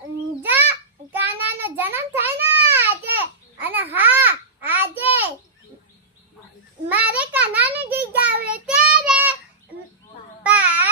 જા કાનાનો જન્મ થાય ને આજે અને હા આજે મારે કાનાને દી જાવે ત્યારે પા